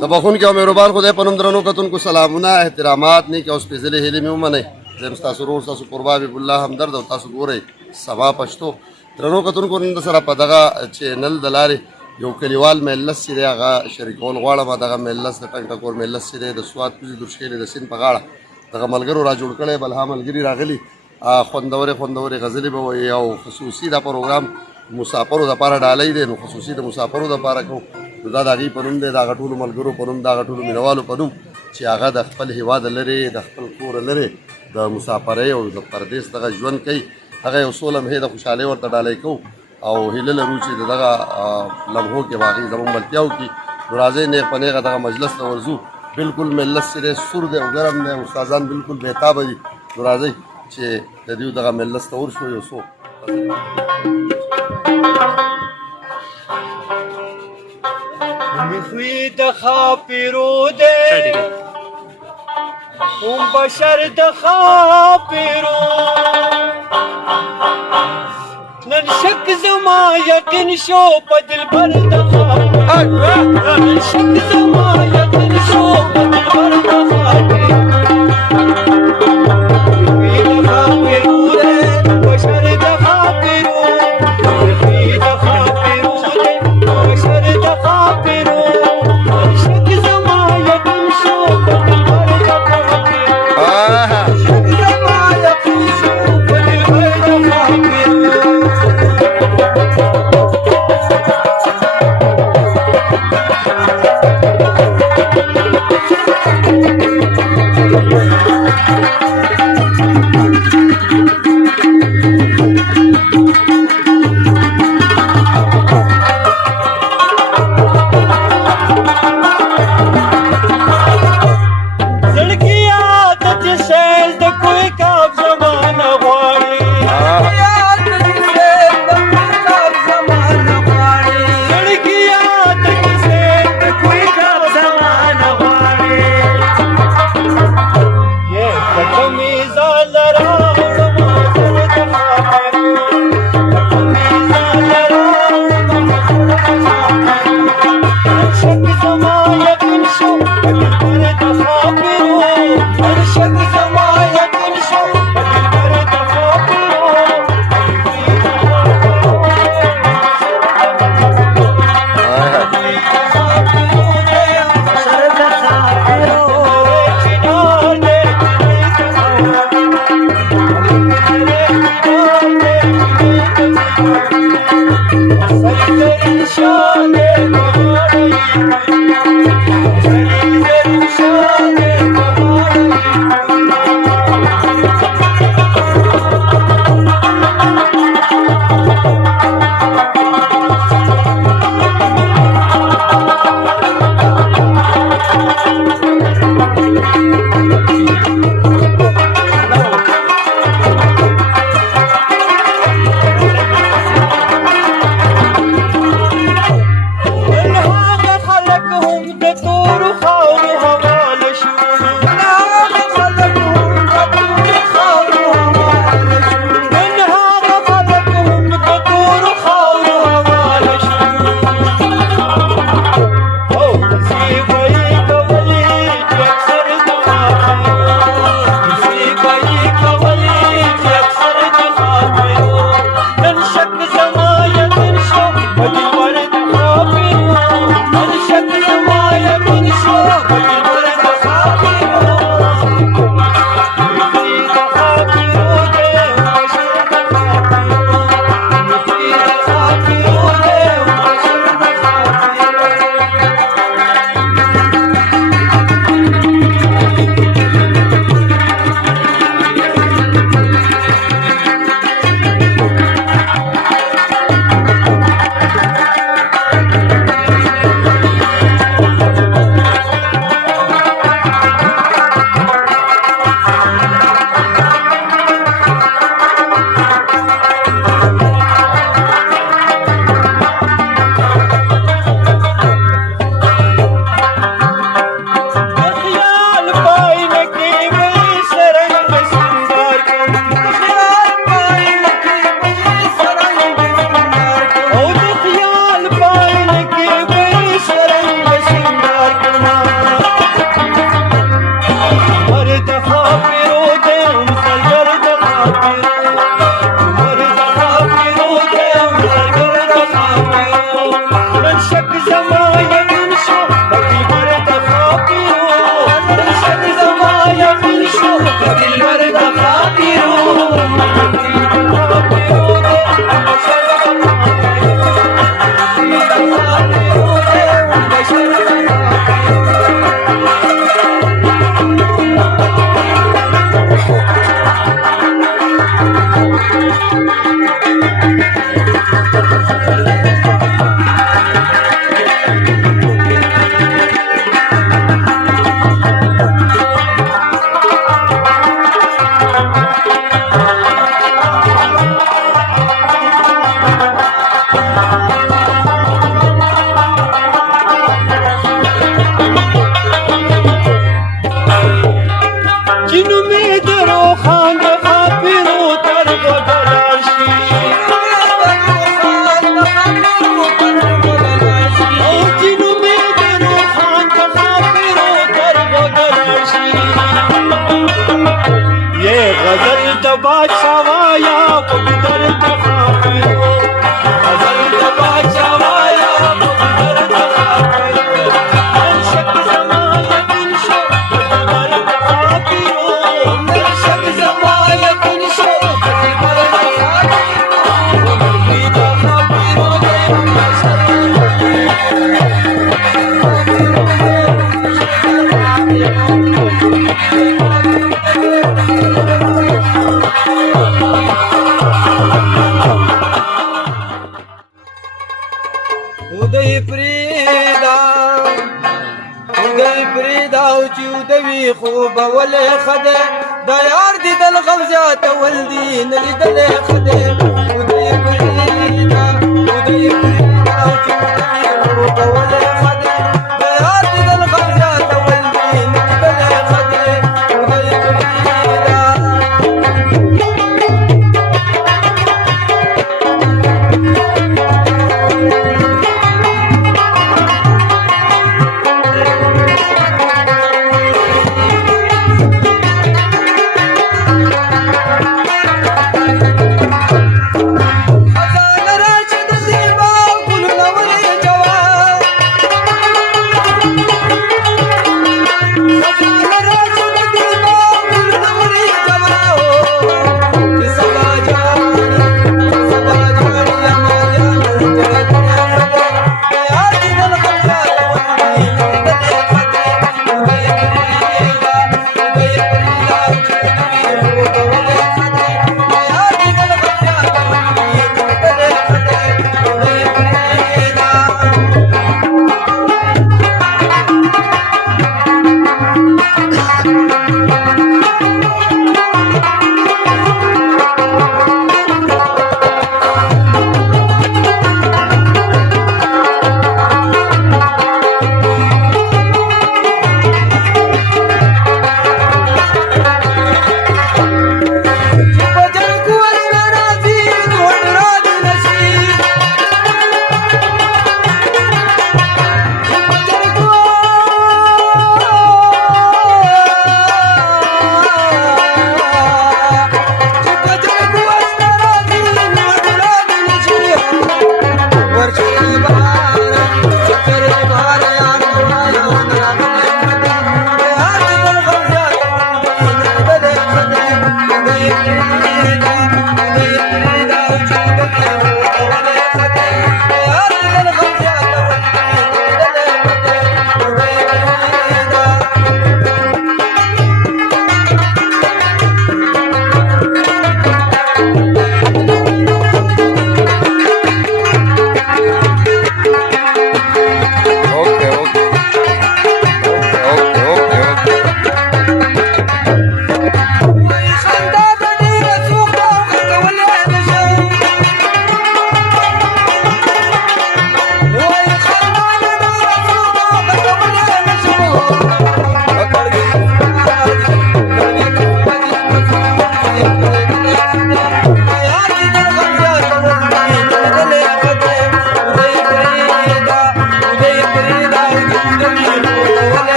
तबखुन के मेहरबान खुदा पनम दरनो कतुन को सलामुना एहतरामात नहीं कि उस पेजले हेले में मने जेम तासु रोज तासु कुर्बा बिल्लाह हमदर्द और तासु गोरे सभा पछतो दरनो कतुन को नंद सरा पदगा चैनल दलारे यो कलीवाल मेलस सिरे आगा शरीकोल गवाड़ा मदगा मेलस द टंग टकोर मेलस सिरे द स्वाद कुछ दुर्शेले द सिन पगाड़ा दगा मलगरो रा जोड़ कड़े बलहा मलगिरी रागली खोंदवरे गजली बो या खसूसी दा प्रोग्राम मुसाफिरों द पारा डालई दे खसूसी द मुसाफिरों द पारा को دا دغې پنوم دی دغه ټولو ملګرو پنوم دغه ټولو مینوالو پنوم چې هغه د خپل هیواد لرې د خپل کور لرې د مسافرۍ او د پردیس دغه ژوند کوي هغه یو څو لمحې د خوشحالۍ ورته ډالۍ کوو او هیله لرو چې د دغه لمحو کې واقعي زموږ ملتیا وکړي نو راځئ نیغ په نیغه دغه مجلس ته ورځو بالکل ملت سره سور دی او ګرم دی استادان بالکل بېتابه دي نو راځئ چې د دوی دغه مجلس ته ورشو یو څو خوی د خاپیرو ده هم بشر د خاپیرو نن شک زما یقین شو په دلبر د خاپیرو نن شک زما یقین شو په دلبر د خاپیرو خوی د خاپیرو ده بشر د خاپیرو خوی د خاپیرو ده بشر د خاپیرو Shut گئی پریدا او چې ودوي خوب ولې خده دا یار دي دل غوزات ولدي نلیدلې خده ودوي پریدا او چې ودوي خوب ولې خده دا یار دي دل غوزات ولدي نلیدلې خده ودوي پریدا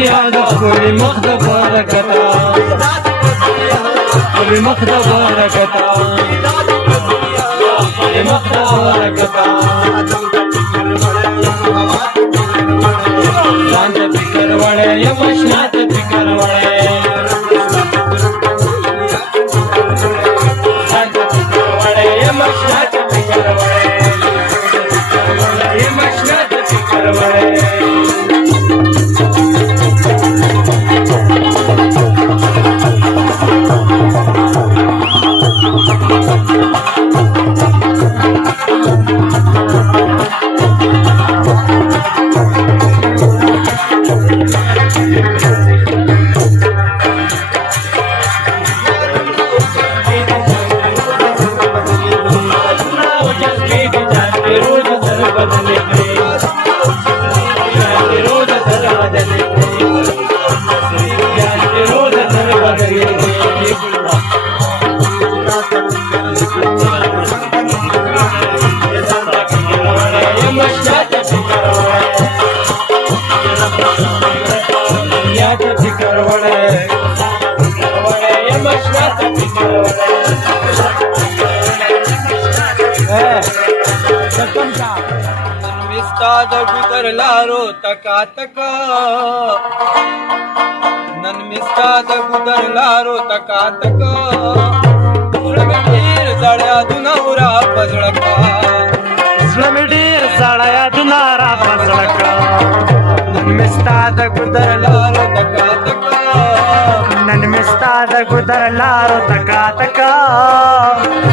دنیا د ښکلي مخ د برکته ښکلي مخ د برکته ښکلي مخ د برکته ځان ته فکر وړی یم اشنا ته فکر وړی ځان ته فکر وړی یم اشنا ته فکر وړی یم اشنا ته فکر وړی د ګذر لارو تکا تکا نن مستا د ګذر لارو تکا تکا زړه مې ډېر زړه یادونه را پزړه کا زړه مې ډېر زړه یادونه را پزړه کا نن مستا د ګذر لارو تکا تکا نن مستا د ګذر لارو تکا تکا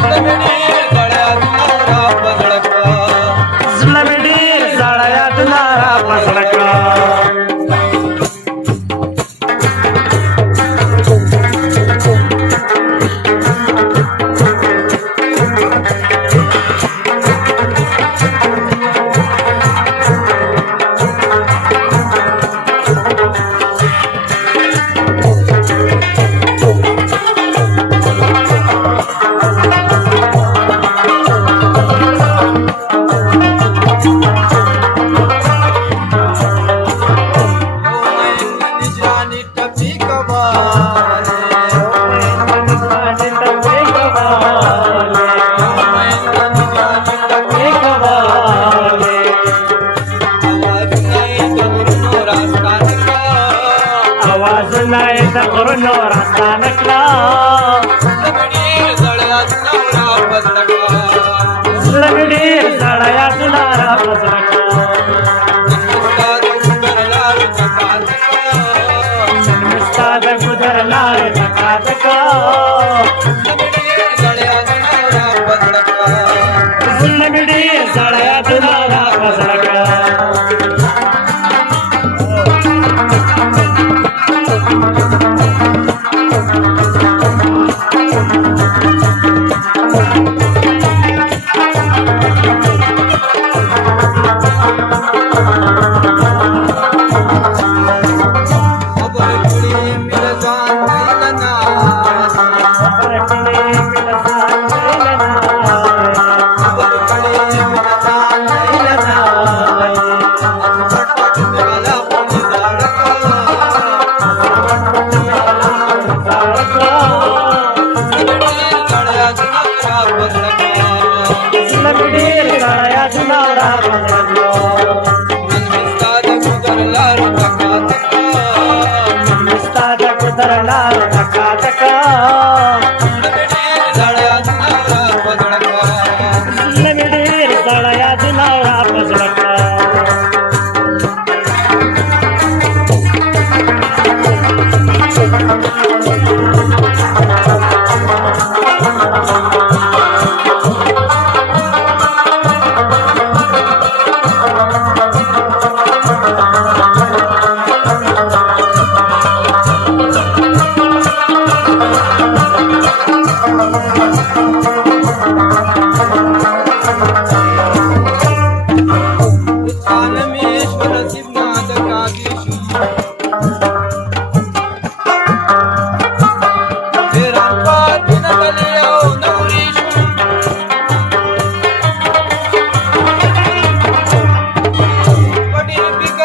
زړه مې ډېر زړه یادونه را پزړه کا زړه مې ډېر زړه یادونه را پزړه کا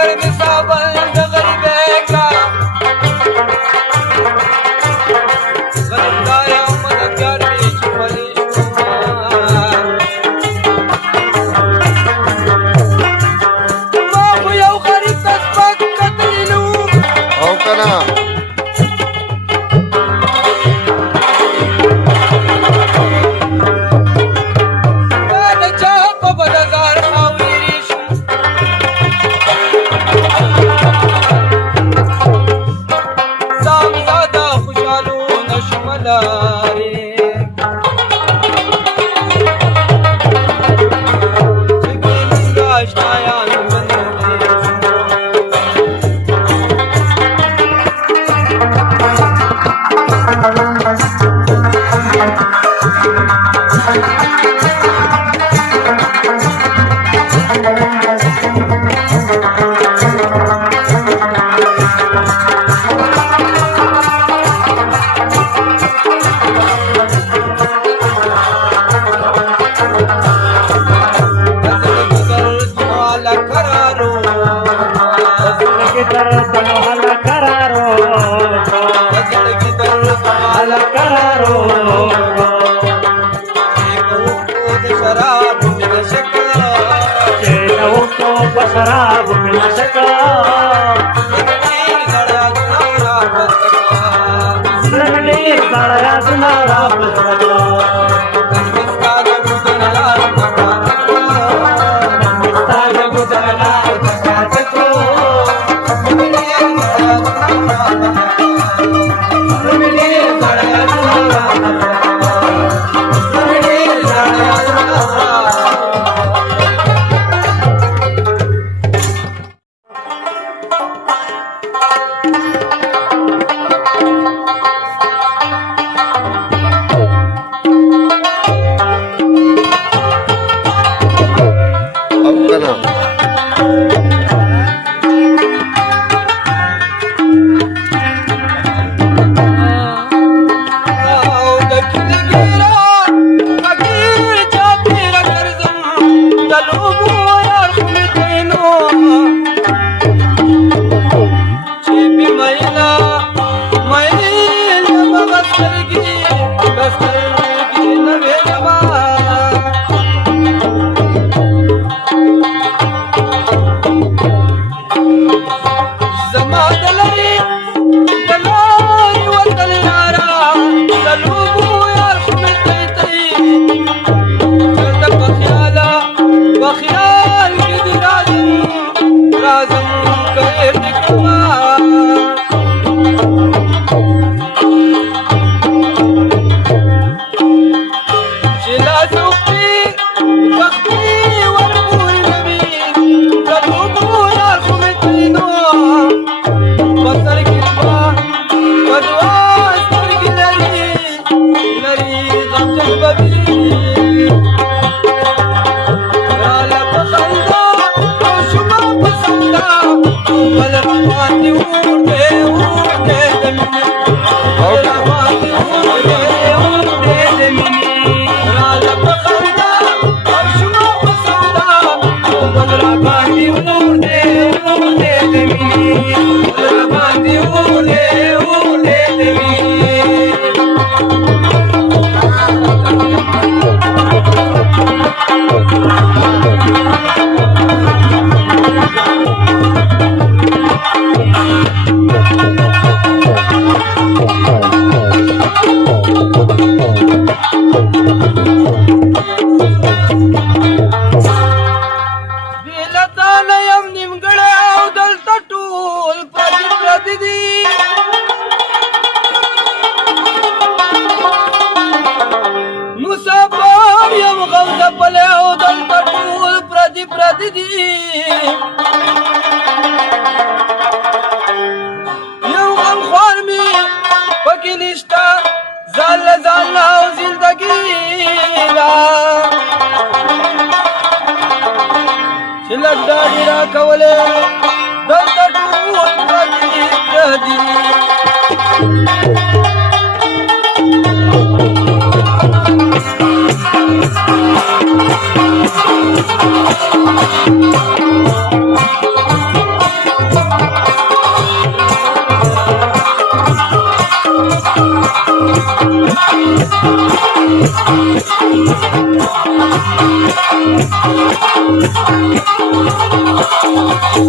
कर में साबल डगर बेका کنا शराब मिल सका काळ्या सुनारा पुस्तका یو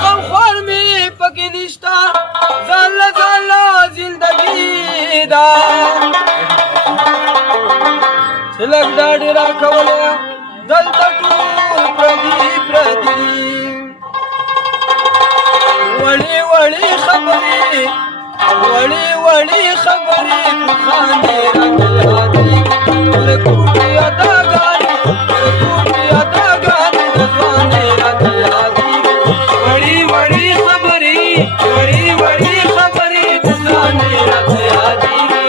غم خوار می پکې نشتا ځاله زندگی دا چې لږ ډاډ راکولی دلته ټول پردي وړې خبرې خاندې راته یادېږي پر کوټې اداګانې د ځوانۍ راته یادېږي وړې خبرې د ځوانۍ راته یادېږي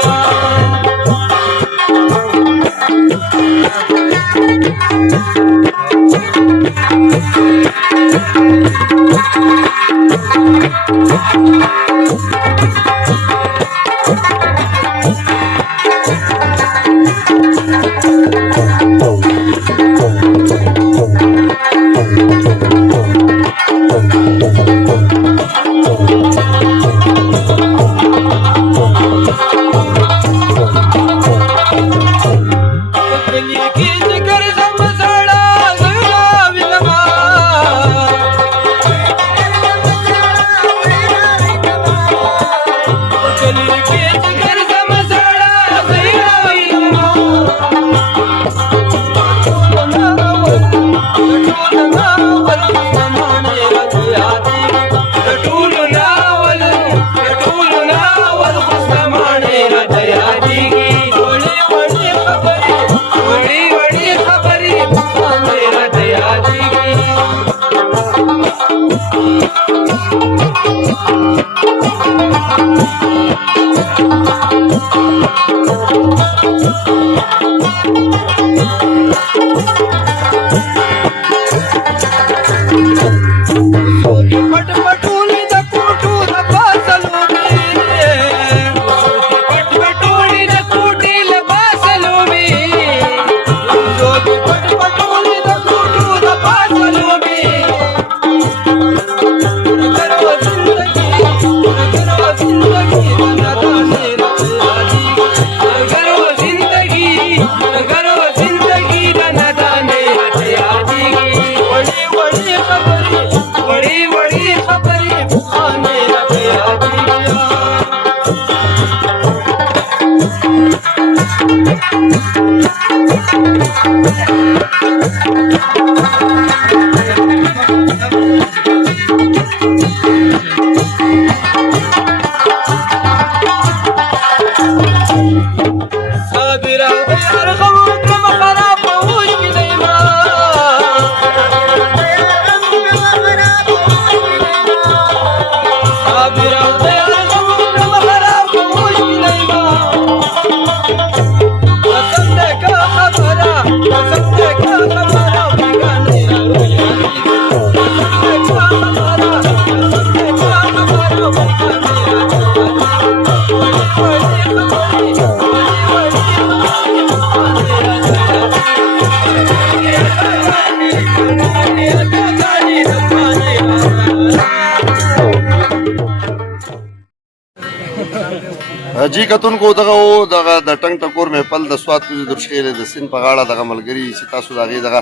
جی کتونکو دغه د ټنګ ټکور محفل د سوات کوزې درشخیلې د سیند په غاړه دغه ملګري چې تاسو د هغې دغه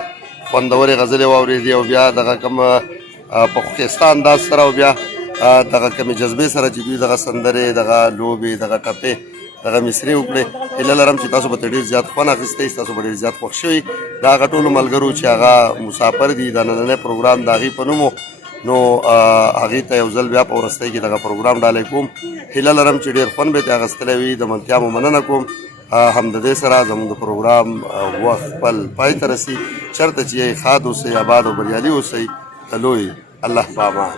خوندورې غزلې واورېدې او بیا دغه کوم په ښایسته انداز سره او بیا دغه کمې جذبې سره چې دوی دغه سندرې دغه لوبې دغه ټپې دغه مصرې وکړې هیله لرم چې تاسو به ډېر زیات خوند اخیستی تاسو به ډېر زیات خوښ شوي د هغه ټولو ملګرو چې هغه مسافر دي د نننی پروګرام د هغې په نوم نو هغې ته یو ځل بیا په وروستۍ کې دغه پروګرام ډالۍ کوم هیله لرم چې ډېر خوند به یې اخیستلی وي د منتیا مو مننه کوم هم د دې سره زموږ د پروګرام وخت خپل پای ته رسي چېرته چې یې ښاد اوسئ آباد او بریالي اوسئ تلوی الله پامان